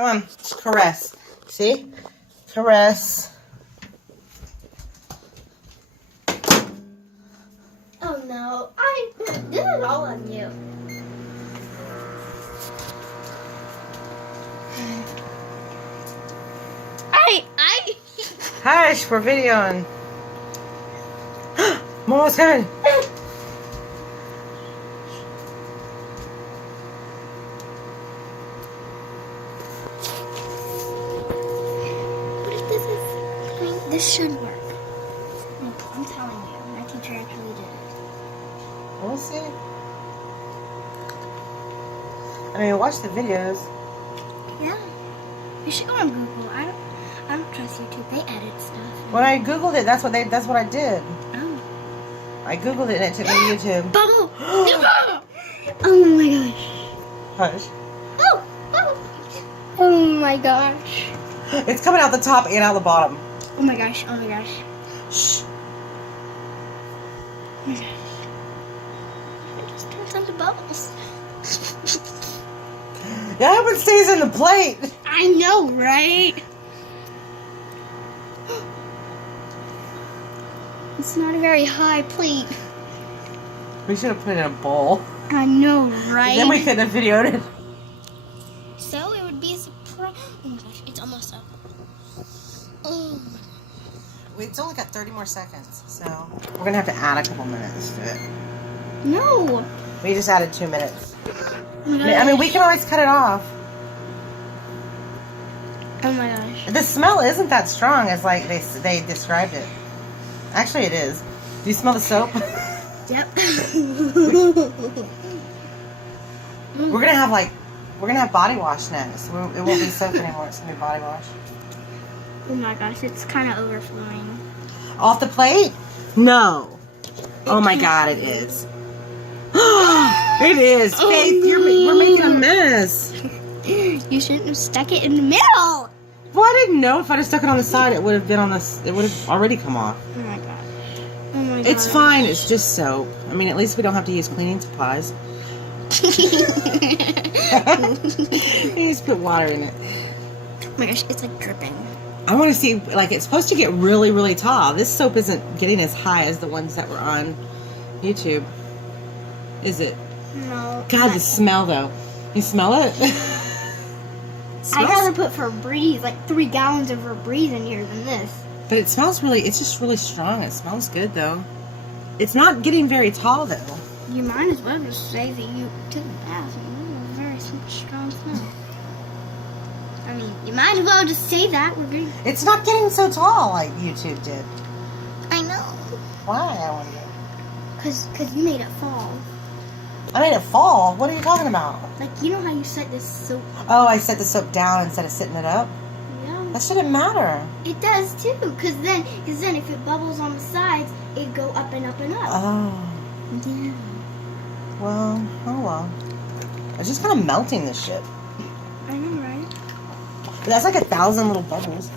Come on, caress. See? Caress. Oh no, I did it all on you. Hush, we're videoing. Momo's coming. What if this is... This should work. Look, I'm telling you, my teacher actually did it. We'll see. I mean, watch the videos. Yeah. You should go on Google. I don't trust YouTube. They edit stuff. When I Googled it, that's what I did. Oh. I Googled it and it took me to YouTube. Bubble! Oh my gosh. Hush. Oh! Oh my gosh. It's coming out the top and out the bottom. Oh my gosh. Oh my gosh. Shh. Oh my gosh. It just turns into bubbles. Yeah, I hope it stays in the plate. I know, right? It's not a very high plate. We should have put it in a bowl. I know, right? Then we couldn't have videoed it. So it would be a surprise. Oh my gosh, it's almost up. Oh. It's only got 30 more seconds, so we're gonna have to add a couple minutes to it. No. We just added 2 minutes. Oh my I mean, we can always cut it off. Oh my gosh. The smell isn't that strong as like they described it. Actually, it is. Do you smell the soap? Yep. We're gonna have body wash next. It won't be soap anymore. It's gonna be body wash. Oh my gosh, it's kind of overflowing. Off the plate? No. Oh my God, it is. It is. Faith, we're making a mess. You shouldn't have stuck it in the middle. Well, I didn't know if I'd have stuck it on the side, it would have been on this. It would have already come off. Oh my gosh. Oh my god. It's fine. It's just soap. I mean, at least we don't have to use cleaning supplies. You just put water in it. Oh my gosh, it's like dripping. I want to see, like, it's supposed to get really, really tall. This soap isn't getting as high as the ones that were on YouTube. Is it? No. God, the smell, though. You smell it? I'd rather put Febreze, like 3 gallons of Febreze in here than this. But it smells really, it's just really strong. It smells good, though. It's not getting very tall, though. You might as well just say that you took a bath and it was a very strong smell. I mean, you might as well just say that. We're good. It's not getting so tall like YouTube did. I know. Why, I wonder? Cause you made it fall. I made it fall? What are you talking about? Like, you know how you set this soap? Oh, I set the soap down instead of sitting it up? Yeah. That shouldn't matter. It does too. Cause then if it bubbles on the sides, it go up and up and up. Oh. Yeah. Well, oh well. It's just kind of melting this shit. I know, right? But that's like 1,000 little bubbles.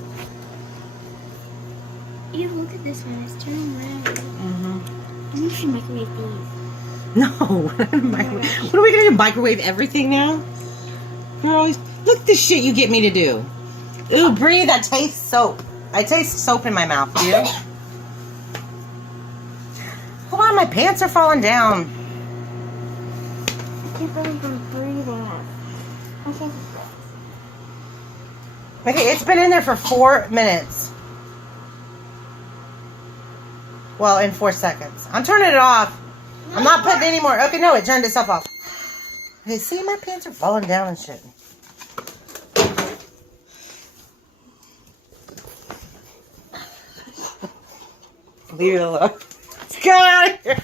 Ew, look at this one. It's turning red. Mm-hmm. You should microwave these. No. What are we going to do? Microwave everything now? You're always... Look at the shit you get me to do. Ooh, breathe. I taste soap. I taste soap in my mouth. Do you? Hold on, my pants are falling down. I keep really from breathing. Okay, it's been in there for 4 minutes. Well, in 4 seconds. I'm turning it off. I'm not putting any more. Okay, no, it turned itself off. Hey, see, my pants are falling down and shit. Leave it alone. Get out of here.